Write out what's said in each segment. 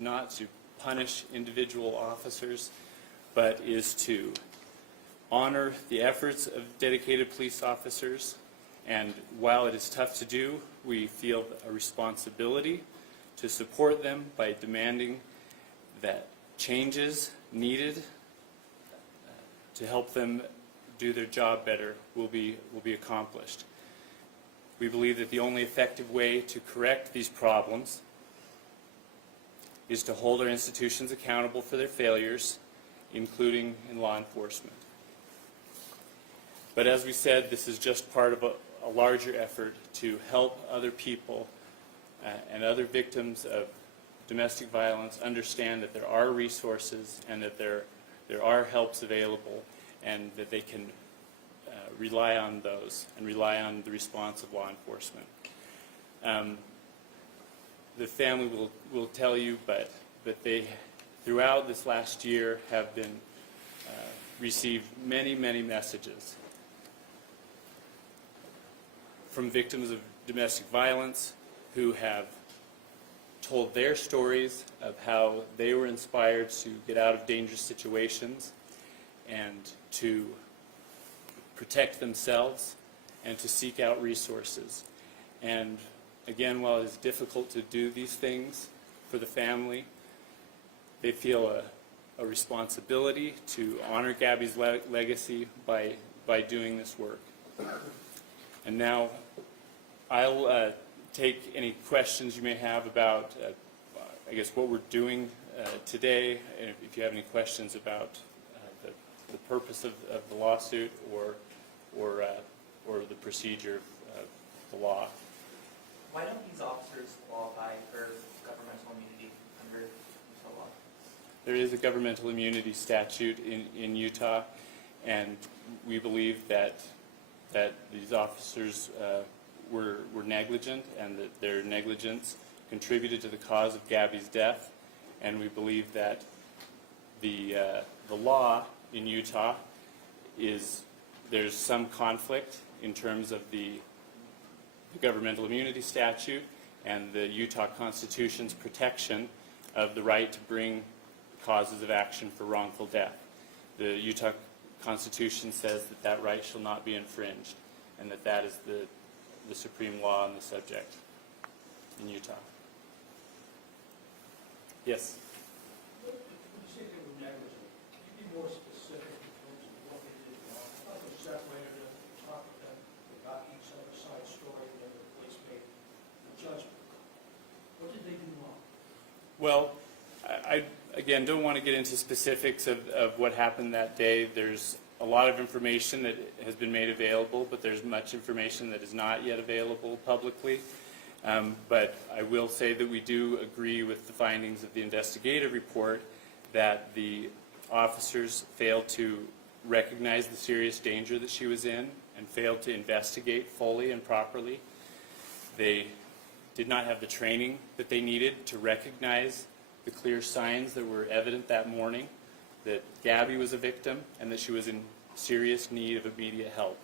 not to punish individual officers, but is to honor the efforts of dedicated police officers. And while it is tough to do, we feel a responsibility to support them by demanding that changes needed to help them do their job better will be accomplished. We believe that the only effective way to correct these problems is to hold our institutions accountable for their failures, including in law enforcement. But as we said, this is just part of a larger effort to help other people and other victims of domestic violence understand that there are resources and that there are helps available, and that they can rely on those and rely on the response of law enforcement. The family will tell you, but they, throughout this last year, have been received many messages from victims of domestic violence who have told their stories of how they were inspired to get out of dangerous situations and to protect themselves and to seek out resources. And again, while it is difficult to do these things for the family, they feel a responsibility to honor Gabby's legacy by doing this work. And now I'll take any questions you may have about, I guess, what we're doing today, and if you have any questions about the purpose of the lawsuit or the procedure of the law. Why don't these officers qualify for governmental immunity under Utah law? There is a governmental immunity statute in Utah, and we believe that these officers were negligent, and that their negligence contributed to the cause of Gabby's death. And we believe that the law in Utah there's some conflict in terms of the governmental immunity statute and the Utah Constitution's protection of the right to bring causes of action for wrongful death. The Utah Constitution says that right shall not be infringed, and that is the supreme law on the subject in Utah. Yes? When you say they were negligent, can you be more specific in terms of what they did wrong? I thought they separated them, talked with them, they got each other's side story, and then the police made the judgment. What did they do wrong? Well, I again don't want to get into specifics of what happened that day. There's a lot of information that has been made available, but there's much information that is not yet available publicly. But I will say that we do agree with the findings of the investigative report that the officers failed to recognize the serious danger that she was in and failed to investigate fully and properly. They did not have the training that they needed to recognize the clear signs that were evident that morning that Gabby was a victim and that she was in serious need of immediate help.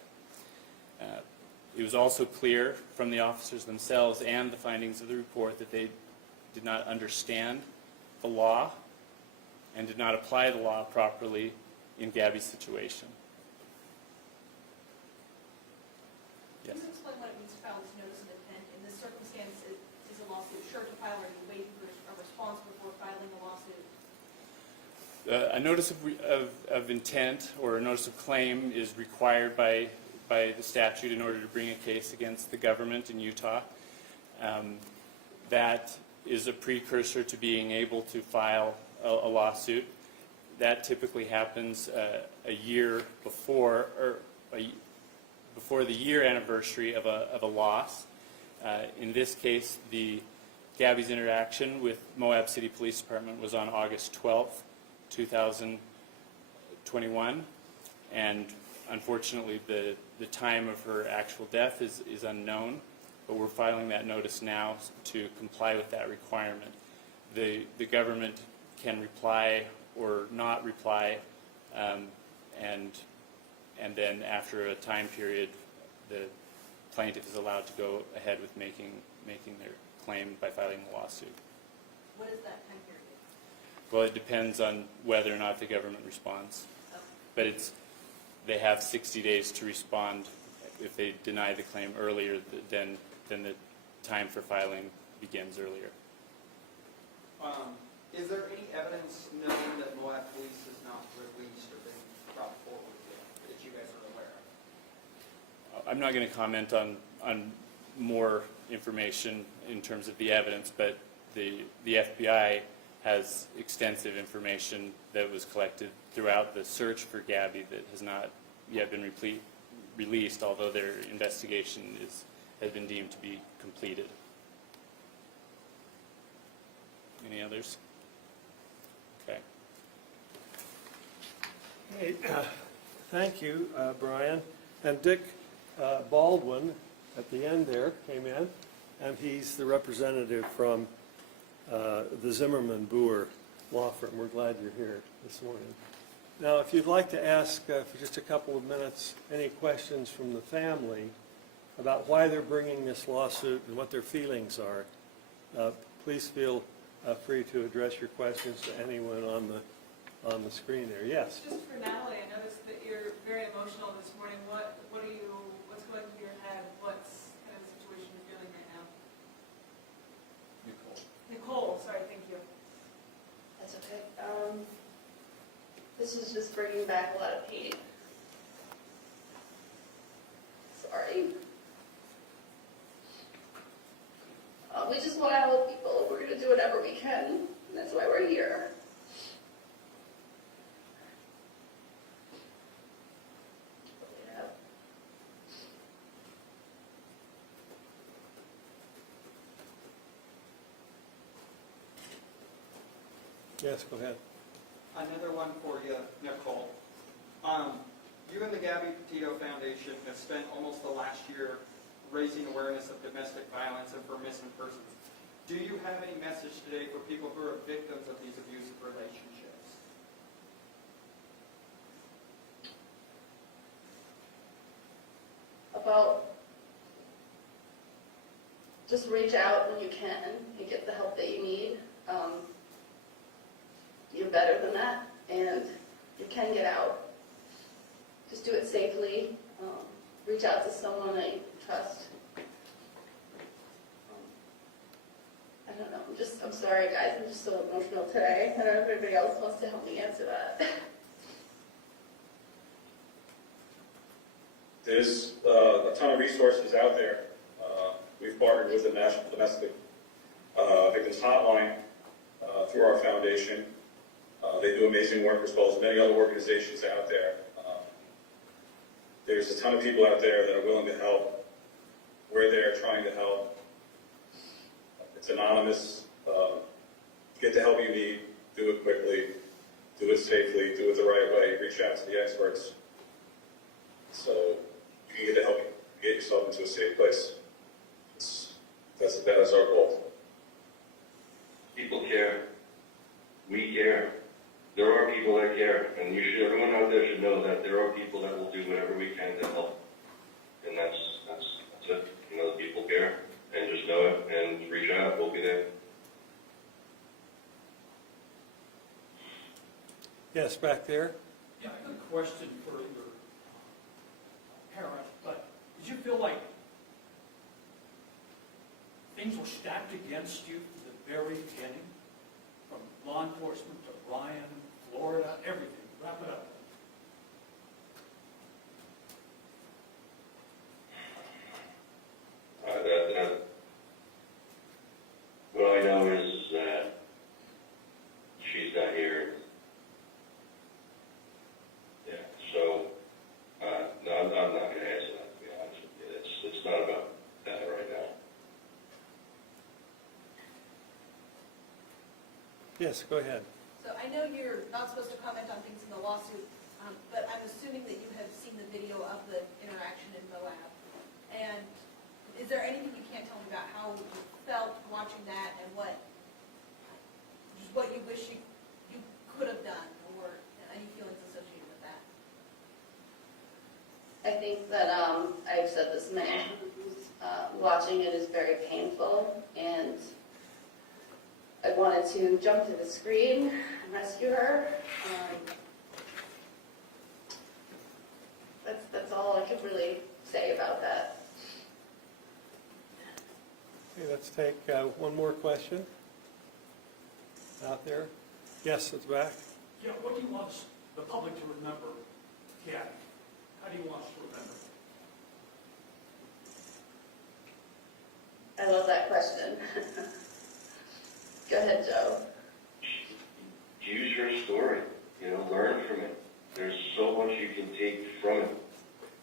It was also clear from the officers themselves and the findings of the report that they did not understand the law and did not apply the law properly in Gabby's situation. Yes? Can you explain what it means to file this notice of intent? In this circumstance, is a lawsuit sure to file, or are you waiting for a response before filing a lawsuit? A notice of intent or a notice of claim is required by the statute in order to bring a case against the government in Utah. That is a precursor to being able to file a lawsuit. That typically happens a year before, or before the year anniversary of a loss. In this case, Gabby's interaction with Moab City Police Department was on August 12th, 2021, and unfortunately the time of her actual death is unknown, but we're filing that notice now to comply with that requirement. The government can reply or not reply, and then after a time period the plaintiff is allowed to go ahead with making their claim by filing the lawsuit. What is that time period? Well, it depends on whether or not the government responds. But they have 60 days to respond. If they deny the claim earlier, then the time for filing begins earlier. Is there any evidence known that Moab Police has not released or been brought forward yet that you guys are aware of? I'm not going to comment on more information in terms of the evidence, but the FBI has extensive information that was collected throughout the search for Gabby that has not yet been released, although their investigation has been deemed to be completed. Any others? Okay. Hey, thank you, Brian. And Dick Baldwin, at the end there, came in, and he's the representative from the Zimmerman Boer Law Firm. We're glad you're here this morning. Now, if you'd like to ask for just a couple of minutes any questions from the family about why they're bringing this lawsuit and what their feelings are, please feel free to address your questions to anyone on the screen there. Yes? Just for Natalie, I noticed that you're very emotional this morning. What's going through your head? What's kind of the situation you're feeling right now? Nicole, sorry, thank you. That's okay. This is just bringing back a lot of pain. Sorry. We just want to help people. We're going to do whatever we can. And that's why we're here. Yeah. Yes, go ahead. Another one for you, Nicole. You and the Gabby Petito Foundation have spent almost the last year raising awareness of domestic violence and for missing persons. Do you have any message today for people who are victims of these abusive relationships? About just reach out when you can and get the help that you need. You're better than that, and you can get out. Just do it safely. Reach out to someone that you trust. I don't know. I'm sorry, guys. I'm just so emotional today. I don't know if anybody else wants to help me answer that. There's a ton of resources out there. We've partnered with the National Domestic Victims Hotline through our foundation. They do amazing work as well as many other organizations out there. There's a ton of people out there that are willing to help. We're there trying to help. It's anonymous. Get the help you need. Do it quickly. Do it safely. Do it the right way. Reach out to the experts. So you can get the help. Get yourself into a safe place. That's our goal. People care. We care. There are people that care, and everyone out there should know that there are people that will do whatever we can to help. And that's it. The people care, and just know it, and reach out. We'll be there. Yes, back there. Yeah, I have a question for your parent, but did you feel like things were stacked against you from the very beginning? From law enforcement to Ryan, Florida, everything. Wrap it up. What I know is that she's not here. Yeah, so, no, I'm not going to answer that, to be honest with you. It's not about that right now. Yes, go ahead. So I know you're not supposed to comment on things in the lawsuit, but I'm assuming that you have seen the video of the interaction in Moab. And is there anything you can't tell me about how you felt watching that and what you wish you could have done, or any feelings associated with that? I think that I've said this many times. Watching it is very painful, and I wanted to jump to the screen and rescue her. That's all I could really say about that. Okay, let's take one more question out there. Yes, it's back. Yeah, what do you want the public to remember, Gabby? How do you want us to remember? I love that question. Go ahead, Joe. Use her story, learn from it. There's so much you can take from it.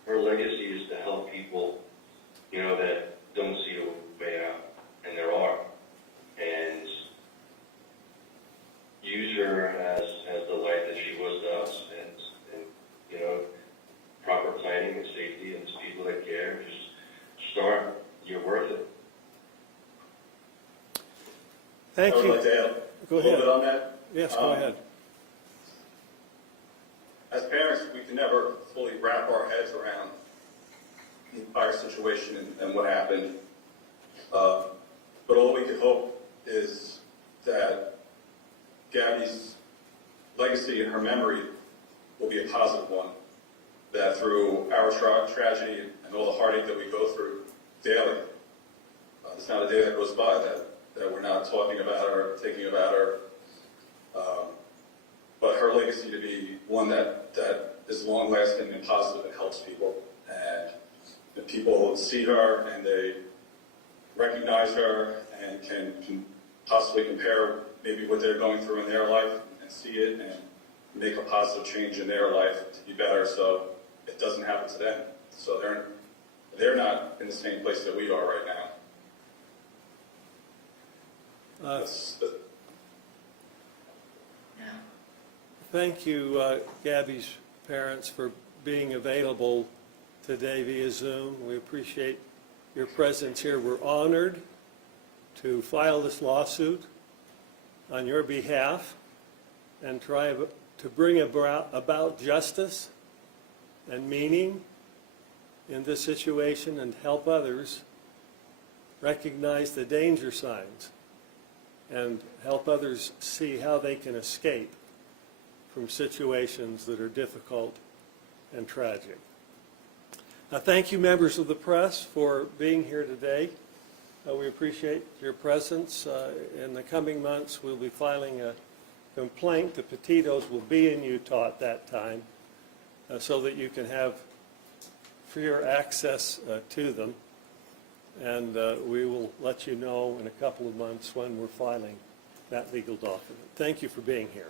Her legacy is to help people, that don't see a way out, and there are. And use her as the light that she was to us, and proper planning and safety and people that care. Just start. You're worth it. Thank I would you. like to add Go a little ahead. bit on that. Yes, go ahead. As parents, we can never fully wrap our heads around the entire situation and what happened. But all we can hope is that Gabby's legacy and her memory will be a positive one. That through our tragedy and all the heartache that we go through daily, there's not a day that goes by that we're not talking about her, thinking about her. But her legacy to be one that is long-lasting and positive and helps people. And if people see her and they recognize her and can possibly compare maybe what they're going through in their life and see it and make a positive change in their life to be better so it doesn't happen to them. So they're not in the same place that we are right now. Thank you, Gabby's parents, for being available today via Zoom. We appreciate your presence here. We're honored to file this lawsuit on your behalf and try to bring about justice and meaning in this situation and help others recognize the danger signs and help others see how they can escape from situations that are difficult and tragic. Thank you, members of the press, for being here today. We appreciate your presence. In the coming months, we'll be filing a complaint. The Petitos will be in Utah at that time so that you can have freer access to them. And we will let you know in a couple of months when we're filing that legal document. Thank you for being here.